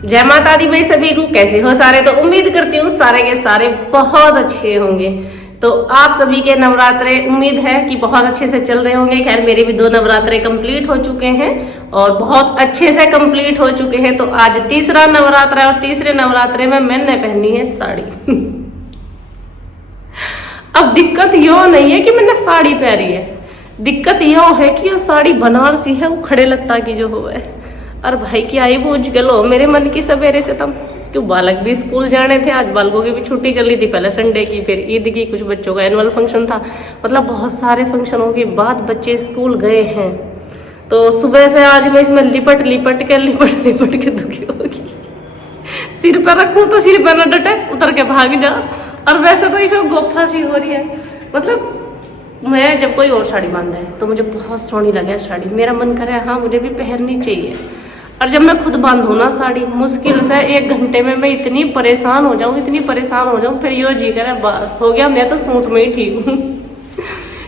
जय माता दी भाई सभी को, कैसे हो सारे। तो उम्मीद करती हूँ सारे के सारे बहुत अच्छे होंगे। तो आप सभी के नवरात्रे उम्मीद है कि बहुत अच्छे से चल रहे होंगे। खैर मेरे भी 2 नवरात्रे कंप्लीट हो चुके हैं और बहुत अच्छे से कंप्लीट हो चुके हैं। तो आज तीसरा नवरात्रा और तीसरे नवरात्रे में मैंने पहनी है साड़ी। अब दिक्कत यो नहीं है कि मैंने साड़ी पहनी है, दिक्कत यो है कि ये साड़ी बनारसी है, वो खड़े लगता की जो हो है। और भाई की आई बूझ गलो मेरे मन की सवेरे से तब, क्यों बालक भी स्कूल जाने थे। आज बालकों की भी छुट्टी चल रही थी, पहले संडे की, फिर ईद की, कुछ बच्चों का एनुअल फंक्शन था। मतलब बहुत सारे फंक्शनों के बाद बच्चे स्कूल गए हैं। तो सुबह से आज मैं इसमें लिपट के दुखी होगी। सिर पर रखूं तो सिर पर न डटे, उतर के भाग जा। और वैसे तो इसमें गोफा सी हो रही है। मतलब मैं जब कोई और साड़ी बांधा है तो मुझे बहुत सोहनी लगे साड़ी, मेरा मन करे हाँ मुझे भी पहननी चाहिए। और जब मैं खुद बांधू ना साड़ी, मुश्किल से 1 घंटे में मैं इतनी परेशान हो जाऊं, फिर यो जी करे बस हो गया, मैं तो सूट में ही ठीक हूँ।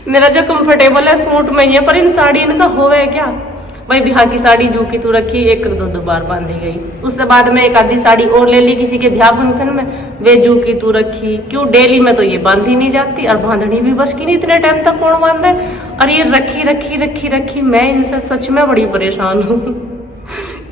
मेरा जो कंफर्टेबल है सूट में ही है, पर इन साड़ी इनका होवे क्या। भाई ब्याह की साड़ी जो की तू रखी, 1-2 बार बांधी गई। उसके बाद में एक आधी साड़ी और ले ली किसी के ब्याह फंक्शन में, वे जो की तू रखी। क्यों डेली में तो ये बांधी नहीं जाती, और बांधनी भी बस की नहीं, इतने टाइम तक कौन बांधे। और ये रखी मैं इनसे सच में बड़ी परेशान हूँ।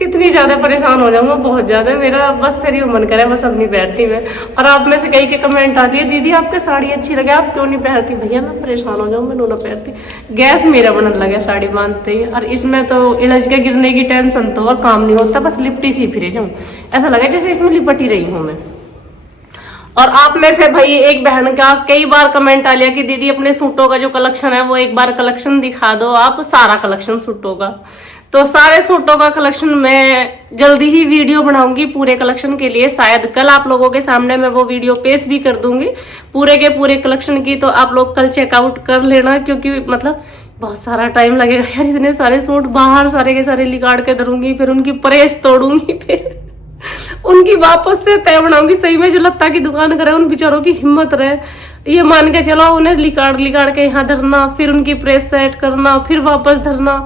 इतनी ज्यादा परेशान हो जाऊंगा, बहुत ज्यादा। मेरा बस फिर ये मन करे बस अब नहीं पहनती मैं। और आप में से कई के कमेंट आती है, दीदी आपके साड़ी अच्छी लगे, आप क्यों नहीं पहनती। भैया मैं परेशान हो जाऊँ, मैं ना पहनती। गैस मेरा बनने लगे साड़ी बांधते ही। और इसमें तो इलझ के गिरने की टेंशन तो और काम नहीं होता, बस लिपटी सी फिरे जाऊँ, ऐसा लगा जैसे इसमें लिपटी रही हूँ मैं। और आप में से भाई एक बहन का कई बार कमेंट आ लिया कि दीदी अपने सूटों का जो कलेक्शन है वो एक बार कलेक्शन दिखा दो, आप सारा कलेक्शन सूटों का। तो सारे सूटों का कलेक्शन मैं जल्दी ही वीडियो बनाऊंगी पूरे कलेक्शन के लिए। शायद कल आप लोगों के सामने मैं वो वीडियो पेश भी कर दूंगी पूरे के पूरे कलेक्शन की। तो आप लोग कल चेकआउट कर लेना, क्योंकि मतलब बहुत सारा टाइम लगेगा यार। इतने सारे सूट बाहर सारे के सारे निकाल के धरूंगी, फिर उनकी प्रेस तोड़ूंगी, फिर उनकी वापस से तय बनाऊंगी। सही में जो लत्ता की दुकान करे उन बेचारों की हिम्मत रहे, ये मान के चलो उन्हें लिकाड़ के यहाँ धरना, फिर उनकी प्रेस सेट करना, फिर वापस धरना।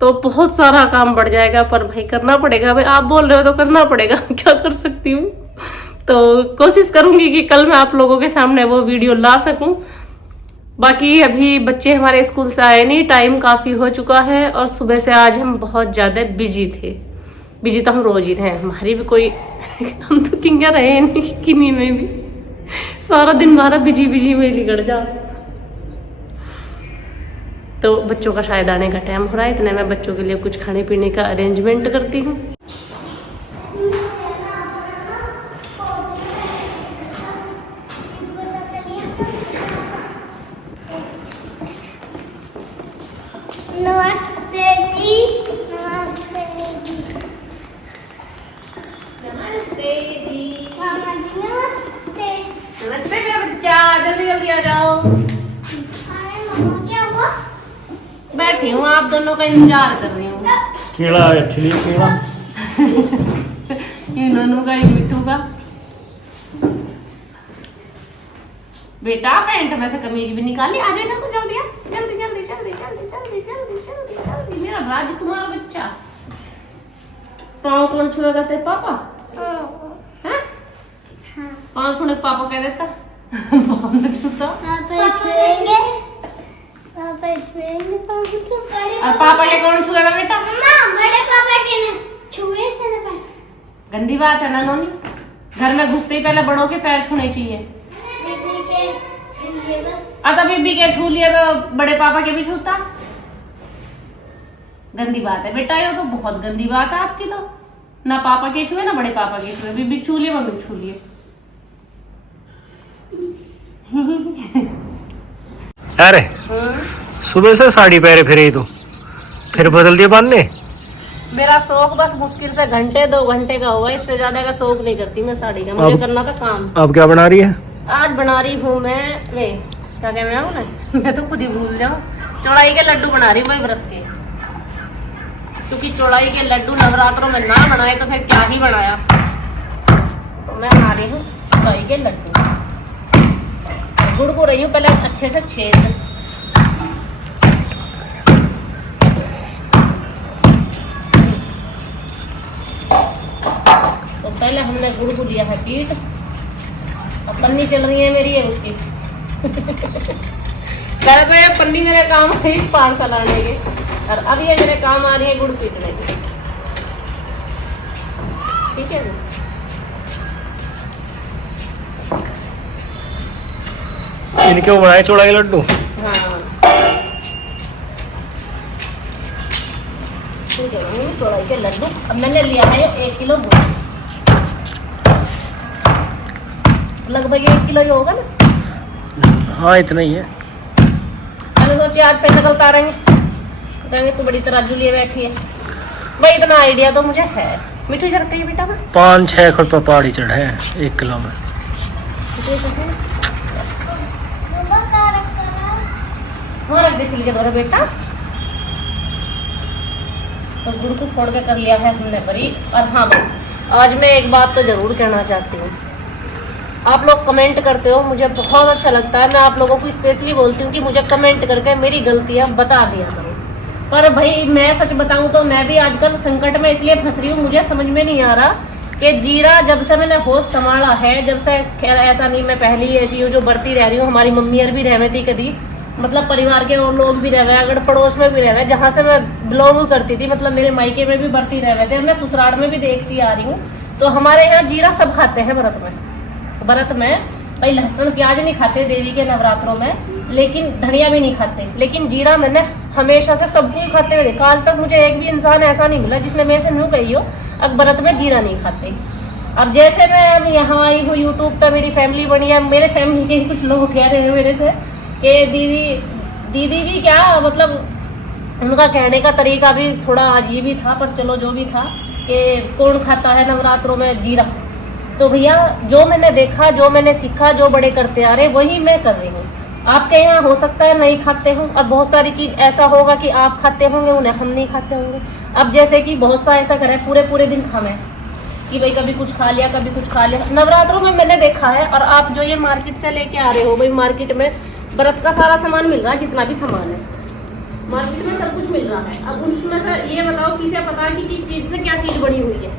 तो बहुत सारा काम बढ़ जाएगा, पर भाई करना पड़ेगा। भाई आप बोल रहे हो तो करना पड़ेगा। क्या कर सकती हूँ। तो कोशिश करूंगी कि कल मैं आप लोगों के सामने वो वीडियो ला सकूं। बाकी अभी बच्चे हमारे स्कूल से आए नहीं, टाइम काफी हो चुका है। और सुबह से आज हम बहुत ज्यादा बिजी थे। बिजी तो हम रोज ही थे, हमारी भी कोई हम तो किंगा रहे नहीं, किन्हीं में भी सारा दिन हमारा बिजी में निकल जा। तो बच्चों का शायद आने का टाइम हो रहा है, इतने मैं बच्चों के लिए कुछ खाने पीने का अरेंजमेंट करती हूँ। नमस्ते जी। नमस्ते जी। नमस्ते जी। मामा जी नमस्ते। नमस्ते मेरा बच्चा, जल्दी आ जाओ। अरे मामा क्या हुआ। बैठी हूँ, आप दोनों का इंतजार कर रही हूँ। केड़ा एक्चुअली केड़ा ये ननू का, ये मिट्टू का। बेटा पैंट में से कमीज भी निकाली, आ जाएगा तो जल्दी जल्दी मेरा राजकुमार बच्चा। पाँव कौन छुएगा तेरे पापा हैं? पाँव छूने पापा कह देता। पाँव न छूता और पापा के कौन छुएगा बेटा। बड़े पापा के छुए से न पैर। गंदी बात है ना नोनी, घर में घुसते ही पहले बड़ों के पैर छूने चाहिए। अब बीबी के छू लिए तो बड़े पापा के भी छूता। गंदी बात है बेटा, ये तो बहुत गंदी बात है आपकी। तो ना पापा के छुए ना बड़े पापा के छुए, बीबी छू लिए मम्मी छू लिए। अरे सुबह से साड़ी पहरे फिरे तो फिर बदल दिया बांधने। मेरा शौक बस मुश्किल से 1-2 घंटे का हुआ, इससे ज्यादा का शौक नहीं करती मैं साड़ी का। मुझे करना था काम। अब क्या बना रही है। आज बना रही हूँ मैं वे क्या कहते हैं ना, मैं तो खुद ही भूल जाऊँ। चौड़ाई के लड्डू बना रही हूँ मैं व्रत के, क्योंकि चौड़ाई के लड्डू नवरात्रों में ना बनाए तो फिर क्या ही बनाया। तो मैं बना रही हूँ चौड़ाई के लड्डू। गुड़ को रही हूँ पहले अच्छे से छेद। पहले हमने गुड़ को लिया है पीट, अब पन्नी चल रही है मेरी है उसकी। पहले तो ये पन्नी मेरे काम आई पार्सल आने के, और अब ये मेरे काम आ रही है गुड़ पीटने की। ठीक है जी। इनके वो बनाए चौड़ा के लड्डू। हाँ ठीक है मम्मी, चौड़ाई के लड्डू। अब मैंने लिया है 1 किलो गुड़, लगभग 1 किलो ही होगा ना। हाँ इतना ही है। मैंने सोची आज पैसे निकलता रहेंगे तो बड़ी तराजू लिए बैठी है भाई। इतना आइडिया तो मुझे है। मिठू चढ़ते ही बेटा मैं 5-6 रुपये पहाड़ी चढ़ है 1 किलो में। मम्मा का रखा है। हाँ रख दे सिल के दौरे बेटा। तो गुड़ को फोड़ के कर लिया है हमने बरी। और हाँ भाई, आज मैं एक बात तो जरूर कहना चाहती हूँ। आप लोग कमेंट करते हो, मुझे बहुत अच्छा लगता है। मैं आप लोगों को स्पेशली बोलती हूँ कि मुझे कमेंट करके मेरी गलतियाँ बता दिया करो। पर भाई मैं सच बताऊँ तो मैं भी आजकल संकट में इसलिए फंस रही हूँ, मुझे समझ में नहीं आ रहा कि जीरा जब से मैंने होश संभाला है, जब से खैर ऐसा नहीं मैं पहली ऐसी हूँ जो बढ़ती रह रही हूँ। हमारी मम्मी भी रहती थी कभी, मतलब परिवार के और लोग भी रहे, अगर पड़ोस में भी रहे, जहाँ से मैं बिलोंग करती थी, मतलब मेरे मायके में भी बढ़ती रहे थे, मैं ससुराल में भी देखती आ रही हूँ। तो हमारे यहाँ जीरा सब खाते हैं व्रत में भाई। लहसुन प्याज नहीं खाते देवी के नवरात्रों में, लेकिन धनिया भी नहीं खाते, लेकिन जीरा मैंने हमेशा से सबको ही खाते हुए देखा। आज तक मुझे एक भी इंसान ऐसा नहीं मिला जिसने मेरे से न्यू कही हो अब व्रत में जीरा नहीं खाते। अब जैसे मैं अब यहाँ आई हूँ यूट्यूब पर, मेरी फैमिली बनी है, मेरे फैमिली के कुछ लोग कह रहे हैं मेरे से कि दीदी भी क्या, मतलब उनका कहने का तरीका भी थोड़ा अजीब ही था, पर चलो जो भी था, कि कौन खाता है नवरात्रों में जीरा। तो भैया जो मैंने देखा, जो मैंने सीखा, जो बड़े करते आ रहे वही मैं कर रही हूँ। आपके यहाँ हो सकता है नहीं खाते हो, और बहुत सारी चीज ऐसा होगा कि आप खाते होंगे उन्हें हम नहीं खाते होंगे। अब जैसे कि बहुत सा ऐसा करे पूरे दिन खावे कि भाई कभी कुछ खा लिया कभी कुछ खा लिया। नवरात्रों में मैंने देखा है, और आप जो ये मार्केट से लेके आ रहे हो भाई, मार्केट में व्रत का सारा सामान मिल रहा है, जितना भी सामान है मार्केट में सब कुछ मिल रहा है। अब उसमें से ये बताओ किसे पता है कि किस चीज से क्या चीज बनी हुई है।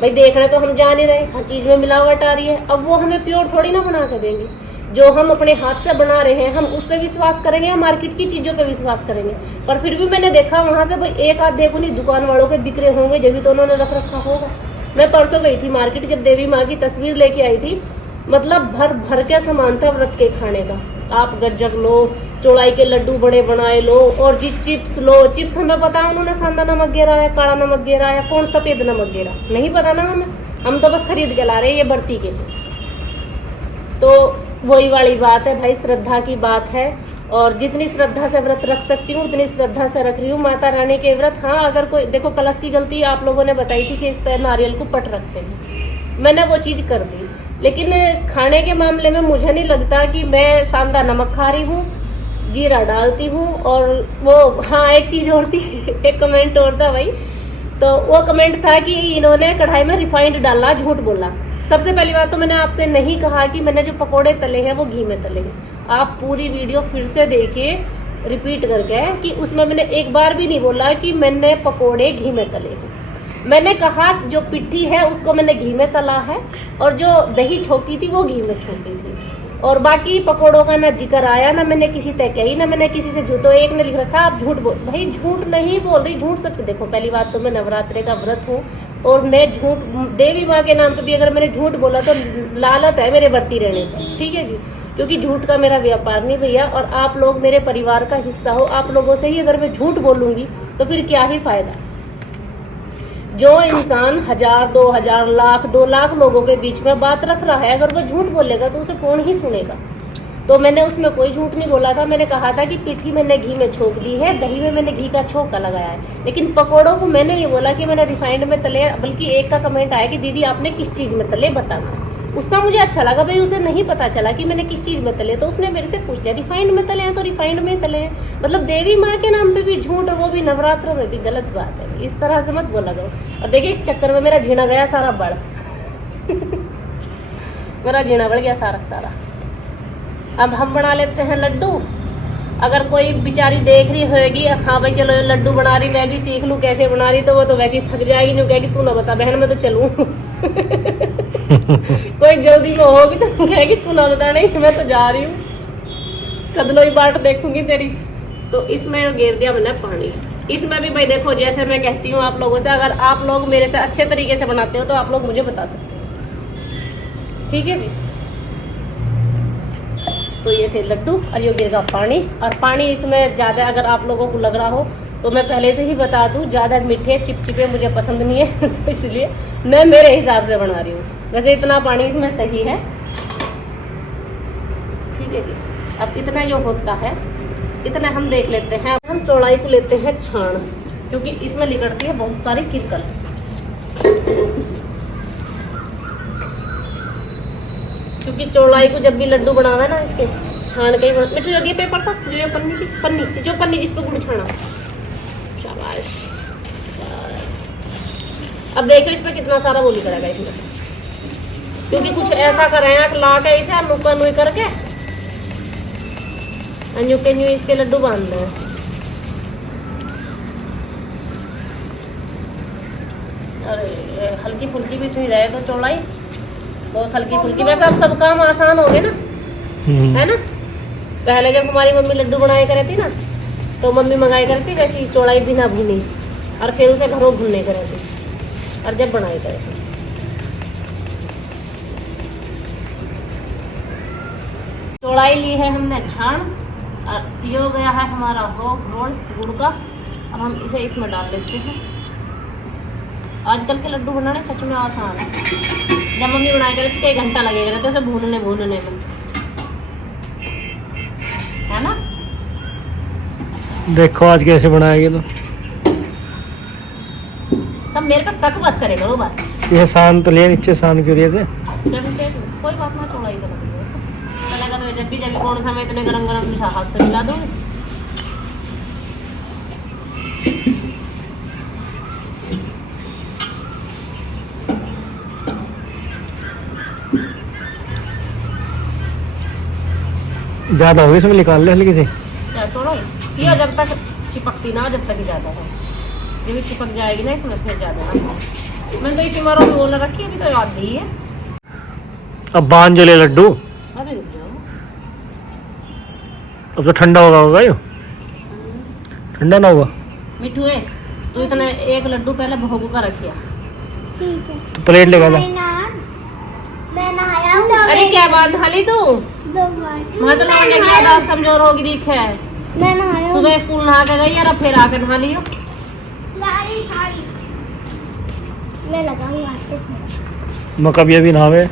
भाई देख रहे तो हम जान ही रहे, हर चीज में मिलावट आ रही है। अब वो हमें प्योर थोड़ी ना बना के देंगे। जो हम अपने हाथ से बना रहे हैं हम उस पर विश्वास करेंगे या मार्केट की चीजों पे विश्वास करेंगे। पर फिर भी मैंने देखा वहां से भाई एक आध देखो नहीं दुकान वालों के बिक्रे होंगे, जब भी तो उन्होंने रख रखा होगा। मैं परसों गई थी मार्केट, जब देवी माँ की तस्वीर लेके आई थी, मतलब भर भर के सामान था व्रत के खाने का। आप गज्जक लो, चौड़ाई के लड्डू बड़े बनाए लो, और जी चिप्स लो। चिप्स हमें पता है उन्होंने सांदा नमक गिरा है, काला नमक गिरा है, कौन सफेद नमक गिरा नहीं पता ना हमें। हम तो बस खरीद के ला रहे हैं ये बर्ती के। तो वही वाली बात है भाई, श्रद्धा की बात है। और जितनी श्रद्धा से व्रत रख सकती हूँ उतनी श्रद्धा से रख रही हूँ माता रानी के व्रत। हाँ अगर कोई देखो, कलश की गलती आप लोगों ने बताई थी कि इस पर नारियल को पट रखते हैं, मैंने वो चीज कर दी। लेकिन खाने के मामले में मुझे नहीं लगता कि मैं सांदा नमक खा रही हूँ, जीरा डालती हूँ। और वो हाँ एक चीज और थी एक कमेंट और था भाई, तो वो कमेंट था कि इन्होंने कढ़ाई में रिफाइंड डाला, झूठ बोला। सबसे पहली बात तो मैंने आपसे नहीं कहा कि मैंने जो पकोड़े तले हैं वो घी में तले हैं। आप पूरी वीडियो फिर से देखिए रिपीट करके, कि उसमें मैंने एक बार भी नहीं बोला कि मैंने पकोड़े घी में तले हैं। मैंने कहा जो पिट्ठी है उसको मैंने घी में तला है, और जो दही छोकी थी वो घी में छोकी थी। और बाकी पकोड़ों का ना जिक्र आया, ना मैंने किसी तय कही, ना मैंने किसी से झूठो। एक ने लिख रखा आप झूठ बोल, भाई झूठ नहीं बोल रही, झूठ सच। देखो पहली बात तो मैं नवरात्रे का व्रत हूँ, और मैं झूठ देवी माँ के नाम पे भी अगर मैंने झूठ बोला तो लालच है मेरे बढ़ती रहने पर, ठीक है जी। क्योंकि झूठ का मेरा व्यापार नहीं भैया, और आप लोग मेरे परिवार का हिस्सा हो। आप लोगों से ही अगर मैं झूठ बोलूंगी तो फिर क्या ही फायदा। जो इंसान 1000, 2000, लाख, 2 लाख लोगों के बीच में बात रख रहा है, अगर वो झूठ बोलेगा तो उसे कौन ही सुनेगा। तो मैंने उसमें कोई झूठ नहीं बोला था। मैंने कहा था कि पिट्ठी मैंने घी में छोक दी है, दही में मैंने घी का छोंका लगाया है। लेकिन पकोड़ों को मैंने ये बोला कि मैंने रिफाइंड में तले। बल्कि एक का कमेंट आया कि दीदी आपने किस चीज में तले बताना। उसका मुझे अच्छा लगा, भाई उसे नहीं पता चला कि मैंने किस चीज में तले, तो उसने मेरे से पूछ लिया रिफाइंड में तले हैं तो रिफाइंड में तले हैं। मतलब देवी माँ के नाम पे भी झूठ, और वो भी नवरात्रों में भी, गलत बात है। इस तरह से मत बोला करो। और देखिए इस चक्कर में मेरा झीना गया सारा बड़ मेरा झीना बढ़ गया सारा सारा। अब हम बना लेते हैं लड्डू। अगर कोई बेचारी देख रही होगी, हाँ भाई चलो लड्डू बना रही, मैं भी सीख लूँ कैसे बना रही, तो वो तो वैसे ही थक जाएगी, नहीं कहेगी तू ना बता बहन मैं तो चलूँ कोई जल्दी में होगी तो कहेगी तू ना बता, नहीं मैं तो जा रही हूँ, कदलों ही बाट देखूंगी तेरी। तो इसमें घेर दिया मैंने पानी। इसमें भी भाई देखो, जैसे मैं कहती हूँ आप लोगों से, अगर आप लोग मेरे से अच्छे तरीके से बनाते हो तो आप लोग मुझे बता सकते हो, ठीक है जी। तो ये थे लड्डू और ये घेरा पानी। और पानी इसमें ज़्यादा अगर आप लोगों को लग रहा हो तो मैं पहले से ही बता दूं, ज़्यादा मीठे चिपचिपे मुझे पसंद नहीं है तो इसलिए मैं मेरे हिसाब से बना रही हूँ। वैसे इतना पानी इसमें सही है, ठीक है जी। अब इतना जो होता है इतना हम देख लेते हैं। हम चौड़ाई को लेते हैं छान, क्योंकि इसमें निकलती है बहुत सारी किरकल। क्योंकि चौड़ाई को जब भी लड्डू बनाना है ना, इसके छान के ही मिठू लगी पेपर सा जो ये पन्नी जिस पे गुड़ छाना। शाबाश। अब देखो इसमें कितना सारा वो निकलेगा इसमें से, क्योंकि कुछ ऐसा करें ला के इसे नुका नुई करके न्यू इसके लड्डू बांध रहे हैं। अरे हल्की फुल्की भी इतनी रहे तो चौड़ाई बहुत हल्की फुल्की। वैसे अब सब काम आसान हो गए ना, है ना। पहले जब हमारी मम्मी लड्डू बनाया करे थी ना, तो मम्मी मंगाई करती वैसी चौड़ाई भी ना भूनी, और फिर उसे घरों भूनने करे थी, और जब बनाई करे थी। चौड़ाई ली है हमने छान, और ये हो गया है हमारा हो रोल गुड़ का। अब हम इसे इसमें डाल लेते हैं। आजकल के लड्डू बनाने सच में आसान है। जब मम्मी बनाया करती तो 1 घंटा लगेगा तो उसे भूनने में, है ना। देखो आज कैसे बनाएगी तो। तब मेरे पे शक मत करे करो बस। ये शान तो ले नीचे शान क्यों रहे थे? कोई बात ना, चौड़ाई तो चलेगा। तो जब भी कौन सा मैं इतने गरम गरम कुछ हाथ से मिला दूंगी। ज्यादा होगी इसमें, निकाल ले हल्की से। क्या चौड़ाई ये जब तक चिपकती ना, जब तक ही ज्यादा है। ये भी चिपक जाएगी ना इसमें, फिर ज्यादा ना। मैंने तो इसी मारो भी बोल रखी, अभी तो याद नहीं है। अब बांध जले लड्डू। अभी रुक जाओ, अब तो ठंडा होगा यो, ठंडा ना होगा। मिठू है तो इतने एक लड्डू पहले भोग का रखिया। ठीक है। तो प्लेट लेगा था। मैं नहाया हूँ। अरे क्या बात नहा ली तू? 2 बार। मैं तो नहाने की आदत कमजोर होगी दिख है। मैं नहाया हूँ। सुबह स्कूल नहा के गई और फिर आकर नहा लियो। लारी थाली मैं लगाऊंगा हाथ से। मैं कभी अभी नहावे,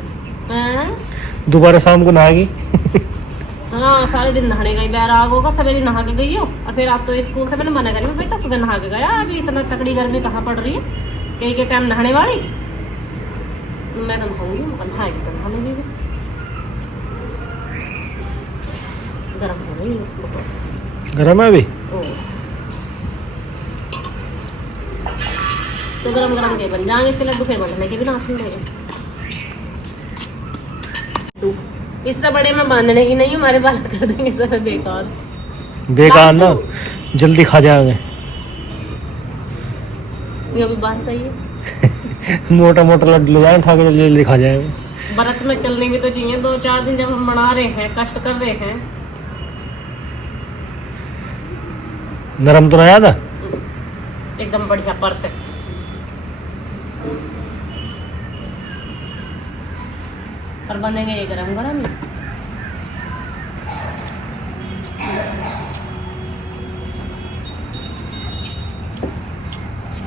हैं? दोबारा शाम को नहाएगी। हाँ सारे दिन नहाने गई, बैराग होगा सवेरे नहा के गई हो। और फिर आप तो स्कूल से मैंने मना करी, बेटा सुबह नहा के गया, अभी इतना तकड़ी गर्मी कहाँ पड़ रही है, कई के टाइम नहाने वाली। मैं तो नहाऊंगी, नहाएगी तो नहा लेंगे। गर्म हो गई, गर्म है अभी। तो गरम गरम के बन जाएंगे इसके लड्डू, फिर बनने के भी ना ठंडे। इससे बड़े में बांधने की नहीं, हमारे बाल कर देंगे सब बेकार। बेकार ना, जल्दी खा जाएंगे। ये भी बात सही है। मोटा मोटा लड्डू लगाए उठा के जल्दी जल्दी खा जाएंगे। व्रत में चलने भी तो चाहिए 2-4 दिन, जब हम बना रहे हैं, कष्ट कर रहे हैं। नरम तो नहीं आता? एकदम बढ़िया परफेक्ट। और बनेंगे ये गरम गरम ही।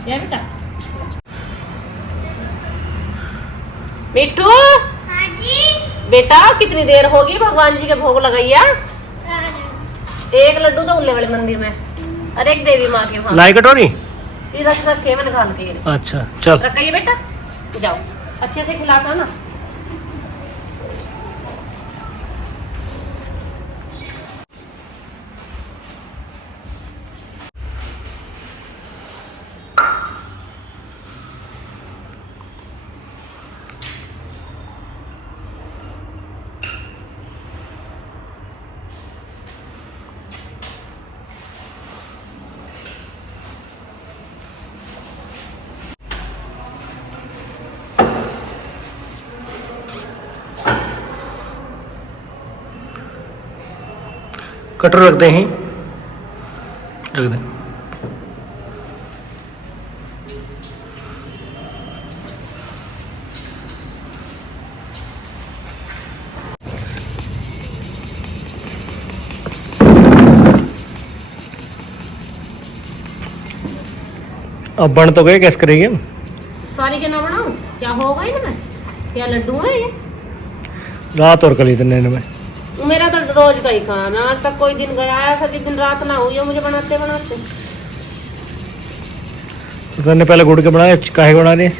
क्या बेटा? मिट्टू हाँ जी। बेटा कितनी देर होगी, भगवान जी के भोग लगाइया। एक लड्डू तो उल्ले वाले मंदिर में, और एक देवी माँ के वहाँ। लाई कटोरी रख रखे मैंने निकाल के। अच्छा चल रखिए बेटा, जाओ अच्छे से खिलाता ना। कटर रख दे, ही रख दे। अब बन तो गए, कैसे करेंगे? सारी के ना बनाऊं, क्या होगा इनमें? क्या लड्डू है ये? रात और कल इतने में मेरा तो रोज का ही खाना, आज तक कोई दिन गया ऐसा कि दिन रात ना हुई है मुझे बनाते बनाते। तुमने पहले गुड़ के बनाए, काहे बना दिए?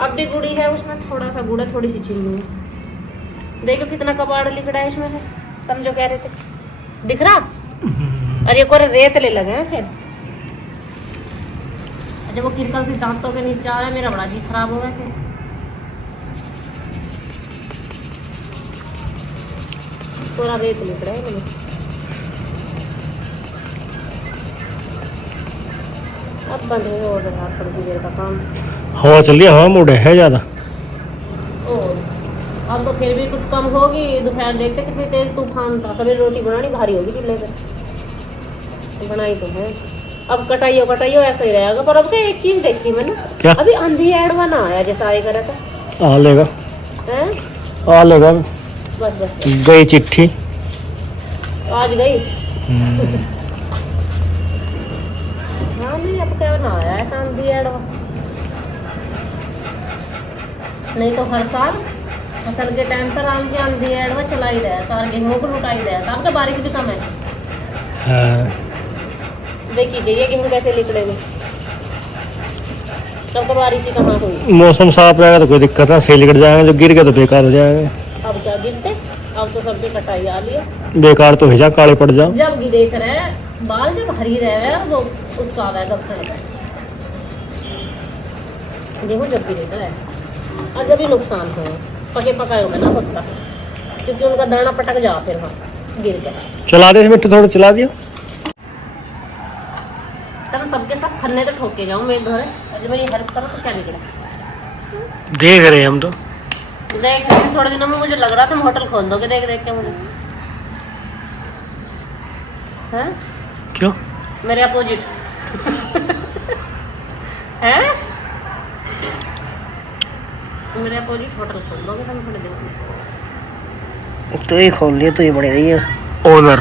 अब भी गुड़ी है उसमें, थोड़ा सा गुड़ है, थोड़ी सी चीनी है। देखो कितना कबाड़ लिखड़ा है इसमें से, तुम जो कह रहे थे दिख रहा। और ये कोरे रेतले लगे हैं फिर। जब वो किरकल से दांतों के नीचे आ रहा है, मेरा बड़ा जी खराब हो रहा है फिर। पूरा रेत लिखड़ा है मुझे। अब बंद हो गया थोड़ी सी देर का काम। हवा चल रही है, हवा मोड़ है ज्यादा। ओ अब तो फिर भी कुछ कम होगी। दोपहर देखते कितनी तेज तूफान था। सवेरे रोटी बनानी भारी होगी चूल्हे पे, बनाई तो है। अब कटाइयो कटाइयो ऐसा ही रहेगा। पर अब क्या एक चीज देखी मैंने, क्या? अभी आंधी एडवा ना आया जैसा आए करा था। आ लेगा, हैं? आ लेगा। बस बस गई चिट्ठी, आज गई। हाँ नहीं अब क्या ना आया ऐसा आंधी एडवा। नहीं तो हर साल फसल के टाइम पर आंधी एडवा चला ही रहा था, गेहूँ को लुटाई रहा था। अब तो बारिश भी कम है। हाँ। देखी जाइए गेहूँ कैसे निकलेंगे, तब तो बारिश ही कहाँ हुई। मौसम साफ रहेगा तो कोई दिक्कत ना, सही निकट जाएंगे, जो गिर गए तो बेकार हो जाएंगे। अब क्या गिरते, अब तो सबके कटाई आ लिया। बेकार तो भेजा, काले पड़ जाओ। जब भी देख रहे हैं बाल जब हरी रह रहे हैं वो उसका आ रहा है गपसड़। गेहूँ जब भी देख रहा है और जब भी नुकसान हो पके पकाए होगा ना पक्का, क्योंकि उनका दाना पटक जा फिर वहाँ गिर गया। चला दे मिट्टी, थोड़ा चला दियो। तब सबके सब खन्ने तो ठोक के जाऊँ मेरे घर, जब मेरी हेल्प करो तो क्या बिगड़ा। देख रहे हैं हम तो। देख रहे थोड़े दिनों में मुझे लग रहा तुम होटल खोल दोगे देख देख के मुझे। हैं? क्यों? मेरे अपोजिट हैं? मेरे अपोजिट होटल खोल दोगे तुम थोड़े दिनों में। तो ये खोल लिए तो ये बड़ी रही है। ओनर,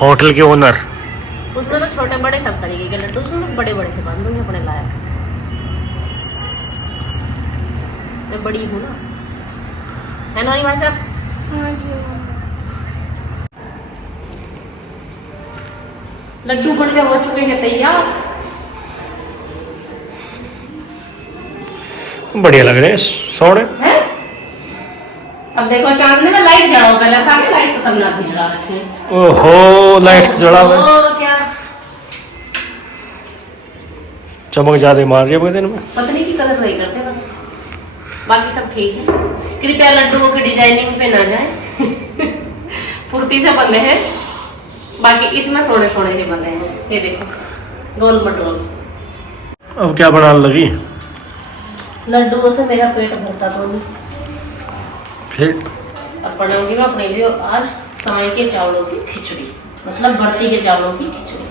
होटल के ओनर। उसमें तो छोटे बड़े सब तरीके के लड्डू, उसमें बड़े बड़े से बांध दूंगी अपने लायक। मैं बड़ी हूँ ना, है ना भाई साहब? हाँ जी लड्डू बन के हो चुके हैं तैयार। बढ़िया लग रहे हैं सोने। हैं? अब देखो चांदनी में लाइट जलाओ, पहले सारी लाइट खत्म ना थी जला रखे। ओहो लाइट जला हुआ है। और क्या चमक ज्यादा मार रही है दिन में। पत्नी की कदर नहीं करते बस, बाकी सब ठीक है। कृपया लड्डुओं की डिजाइनिंग पे ना जाए फुर्ती से बंधे हैं, बाकी इसमें सोने सोने से बंधे हैं। ये देखो गोल मटोल। अब क्या बनाने लगी? लड्डुओं से मेरा पेट भरता तो नहीं। फिर अब बनाऊंगी मैं अपने लिए आज साई के चावलों की खिचड़ी, मतलब भर्ती के चावलों की खिचड़ी,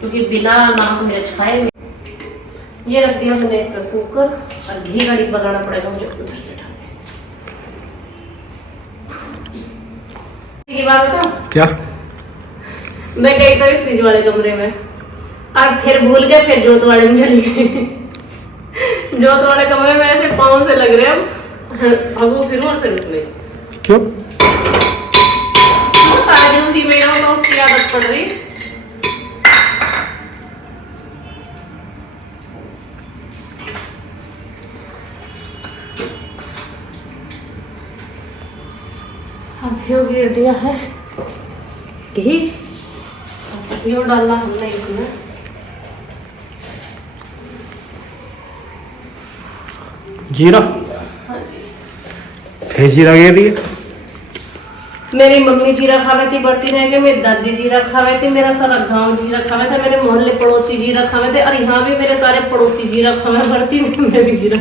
क्योंकि बिना नमक मिर्च खाए। ये रख दिया मैंने इसमें कुकर, और घी का डिब्बा लाना पड़ेगा मुझे उधर से ढालने। की बात बताऊं? क्या? मैं गई तो फ्रिज वाले कमरे में और फिर भूल के फिर जोत वाले में चली गई। जोत वाले कमरे में ऐसे पाँव से लग रहे हैं, भगो फिर और फिर उसमें क्यों? सारे दिन उसी में हो तो उसकी आदत पड़ रही। अभियो गिर दिया है घी, अभियो डालना हमने इसमें। जीरा? हाँ जी। फिर जीरा गिर रही है। मेरी मम्मी जीरा खावे थी बढ़ती रह के, मेरी दादी जीरा खावे थी, मेरा सारा गांव जीरा खावे था, मेरे मोहल्ले पड़ोसी जीरा खावे थे, और यहाँ भी मेरे सारे पड़ोसी जीरा खावे बढ़ती मैं भी जीरा।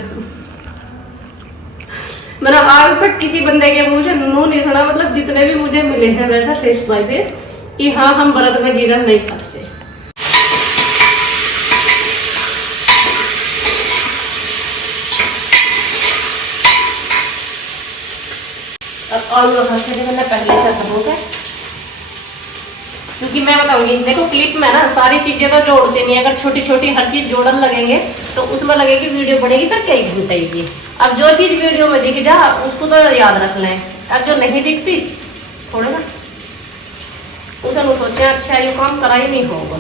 मैंने आज तक किसी बंदे के मुंह से मुंह नहीं सुना, मतलब जितने भी मुझे मिले हैं वैसा फेस बाय फेस कि हाँ हम व्रत में जीरा नहीं खाते। अब आलू रखा थे मैंने पहले से धो के, क्योंकि मैं बताऊंगी देखो क्लिप में ना सारी चीजें तो जोड़ते नहीं, अगर छोटी छोटी हर चीज जोड़न लगेंगे तो उसमें लगेगी वीडियो बनेगी फिर कई घंटे की। अब जो चीज वीडियो में दिख जा उसको तो याद रख लें, अब जो नहीं दिखती थोड़े ना उसे लोग सोचते हैं अच्छा ये काम करा ही नहीं होगा।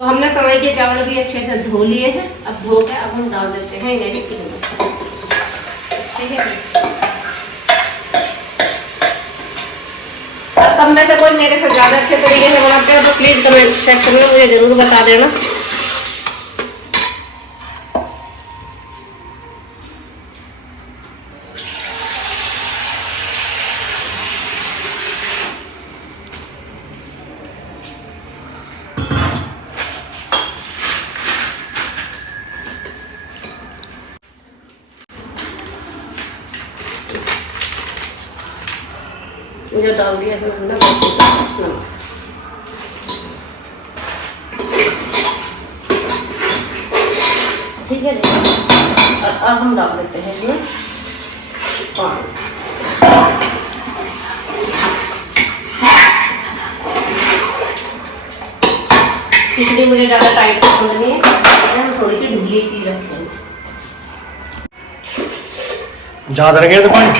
तो हमने समय के चावल भी अच्छे से धो लिए हैं, अब धो के अब हम डाल देते हैं इन्हें भी, ठीक है। तब में से कोई मेरे से ज्यादा अच्छे तरीके से बनाते हैं तो प्लीज कमेंट सेक्शन में मुझे जरूर बता देना। मुझे डाल दिया इसमें ठीक है जी। और अब हम डाल देते हैं इसमें पानी। खिचड़ी मुझे ज्यादा टाइट पसंद नहीं है, हम थोड़ी सी ढीली सी रखेंगे। ज्यादा लगे तो पानी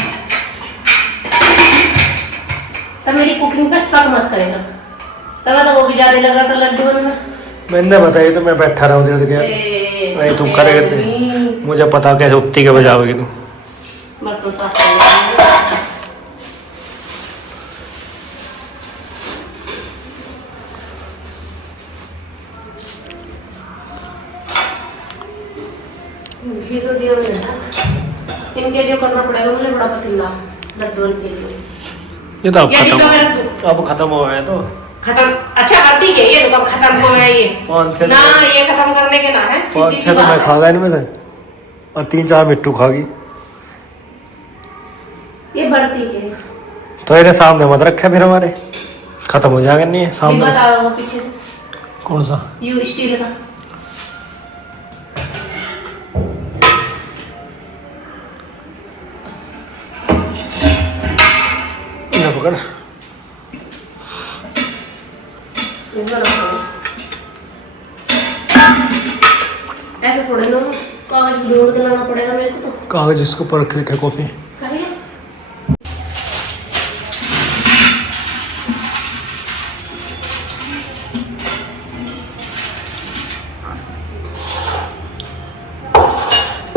तब मेरी कुकिंग पर शक मत करेगा, तब तो वो भी ज्यादा लग रहा था लड्डू में। मैंने बताया तो मैं बैठा रहा हूँ नहीं तू करेगा, मुझे पता कैसे उठती के बजाओगी तू। बर्तन साफ कर तो दिया इनके लिए करना पड़ेगा मुझे बड़ा पतीला लड्डू के लिए। ये तो अब खत्म हो गया तो खत्म। अच्छा करती के ये कब खत्म हो गया ये 5-6 ना, ये खत्म करने के ना है 5-6 तो मैं खा गया इनमें से और 3-4 मिट्टू खागी। ये बढ़ती के तो इन्हें सामने मत रखे फिर हमारे खत्म हो जाएगा। नहीं सामने बताओ पीछे से कौन सा यू स्टील का पकड़ ऐसे थोड़े ना कागज जोड़ के लाना पड़ेगा मेरे को। तो कागज इसको ऊपर रख रखे कॉफी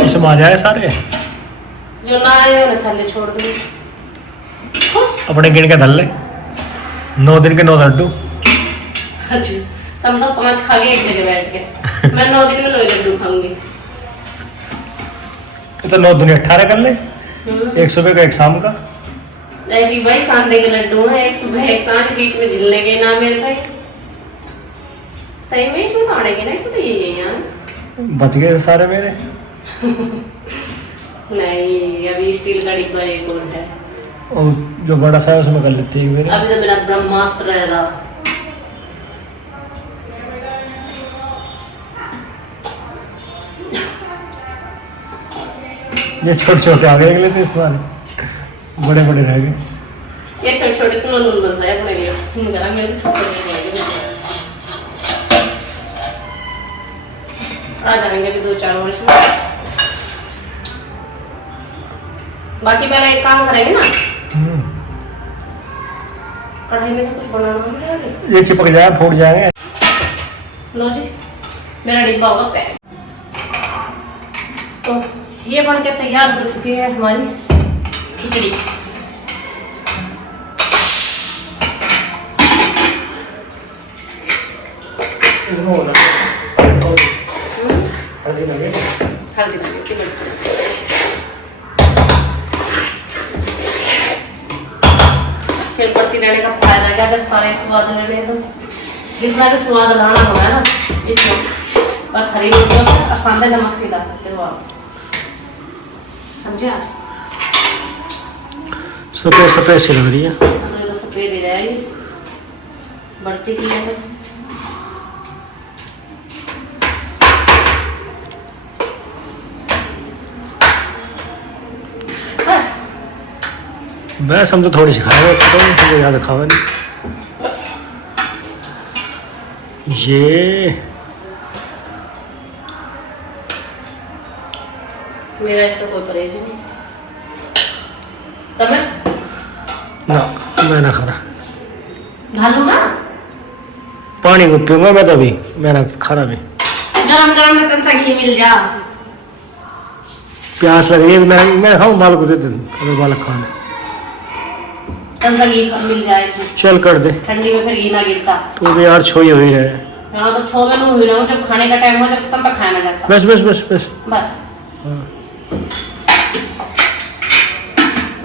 इसमें आ जाए सारे जो ना आए उन्हें थल्ले छोड़ दो। अपने गिन के धल ले 9 दिन के 9 लड्डू। अच्छा तुम तो 5 खा गए एक जगह बैठ के, मैं 9 दिन में 9 लड्डू खाऊंगी। तो 9 दूनी 18 कर ले, एक सुबह का एक शाम का। ऐसी भाई सांडे के लड्डू हैं, एक सुबह एक सांझ बीच में झिलने के ना मेरे भाई सही में इसमें ताड़ेंगे ना तो ये यार बच गए सारे मेरे। नहीं अभी स्टील का डिब्बा एक और है और जो बड़ा सा है उसमें कर लेती है मेरे। अभी तो मेरा ब्रह्मास्त्र रह रहा। ये छोटे छोटे आ गए अगले थे इस बार, बड़े बड़े रह गए। ये छोटे छोटे से नून बनता है अपने मेरा मेरे छोटे आ जाएंगे अभी 2-4 वर्ष में। बाकी पहले एक काम करेंगे ना, कढ़ाई में तो कुछ बनाना मुझे, ये चिपक जाए फूट जाएंगे। लो जी मेरा डिब्बा होगा पैक। तो ये बन के तैयार हो चुकी है हमारी खिचड़ी। हल्दी फिर पत्ती लेने का फायदा क्या, अगर सारे स्वाद लेने तो जितना भी स्वाद लाना होगा ना इसमें बस हरी मिर्च और सांदा नमक से ला सकते हो आप। समझे आप? सफेद सफेद सी लग रही है। तो सफेद ही रहेगी, बढ़ती की है। बस बस हम तो थोड़ी सी खाए तो ज़्यादा खावा नहीं। ये मेरा इसका कोई परहेज नहीं। तब ना मैं ना खा रहा, ढालू ना पानी को पीऊंगा मैं, तभी मैं ना खा रहा भी। गरम गरम में तन सा घी मिल जा। प्यास लग रही है, मैं खाऊं बाल को दे दे, अगर बालक खाना तन सा घी मिल जाए इसमें, चल कर दे। ठंडी में फिर घी ना गिरता। तू भी यार छोई हुई रहे। हाँ तो छो में हुई रहा हूँ, जब खाने का टाइम हो जब तब तक खाना जाता। बस बस बस बस बस हाँ।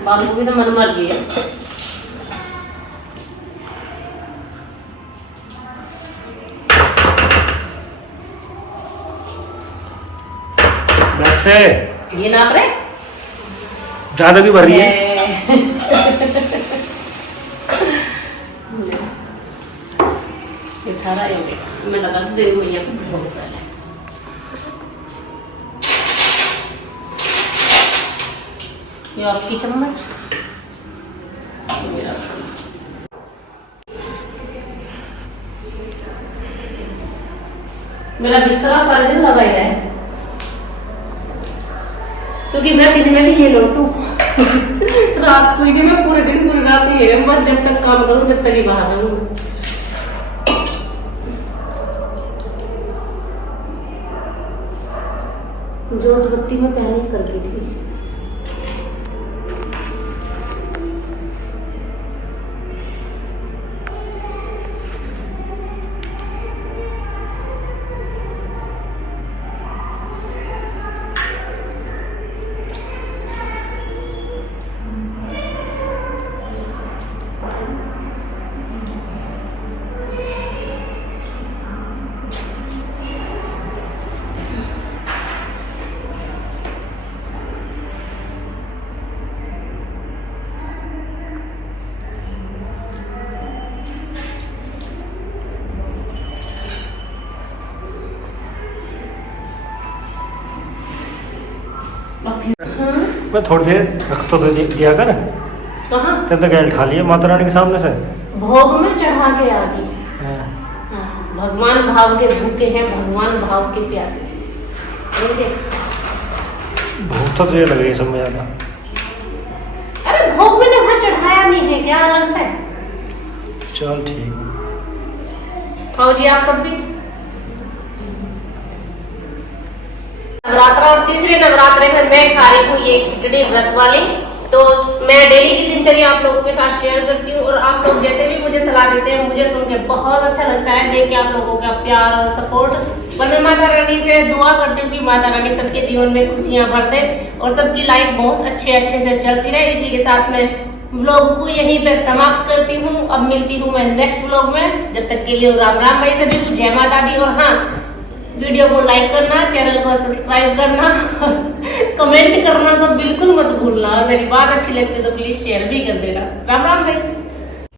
बाल को भी तो मन मर्जी है। बस से ये नाप रहे ज्यादा भी भर रही है। ये थारा ही हो गया, मैं लगा दे भैया को बहुत पहले। ये आपकी चम्मच, मेरा मेरा बिस्तरा सारे दिन लगा ही है, क्योंकि मैं दिन में भी ये लौटू रात को ही मैं पूरे दिन पूरी रात ही है, बस जब तक काम करूं जब तक ही बाहर रहूं। जोत बत्ती में पहले ही कर दी थी। मैं थोड़ी देर रख तो दिया कर। कहाँ? तेरे तो गैल खा लिया माता रानी के सामने से। भोग में चढ़ा के आ गई। हाँ। भगवान भाव के भूखे हैं, भगवान भाव के प्यासे। समझे? भूख तो तुझे लग रही है सब में ज्यादा। अरे भोग में तो वहाँ चढ़ाया नहीं है क्या अलग से? चल ठीक। खाओ जी आप सब भी। नवरात्रा और तीसरे नवरात्रे में मैं खा रही हूँ ये खिचड़ी व्रत वाली। तो मैं डेली की दिनचर्या आप लोगों के साथ शेयर करती हूँ, और आप लोग जैसे भी मुझे सलाह देते हैं मुझे सुन के बहुत अच्छा लगता है, देख के आप लोगों का प्यार और सपोर्ट। और मैं माता रानी से दुआ करती हूँ कि माता रानी सबके जीवन में खुशियां भर दे और सबकी लाइफ बहुत अच्छे से चलती रहे। इसी के साथ मैं व्लॉग को यहीं पे समाप्त करती हूँ। अब मिलती हूँ मैं नेक्स्ट व्लॉग में, जब तक के लिए राम राम भाई सभी को, जय माता दी। और हाँ, वीडियो को लाइक करना, चैनल को सब्सक्राइब करना कमेंट करना तो बिल्कुल मत भूलना, और मेरी बात अच्छी लगती है तो प्लीज शेयर भी कर देना। राम राम भाई।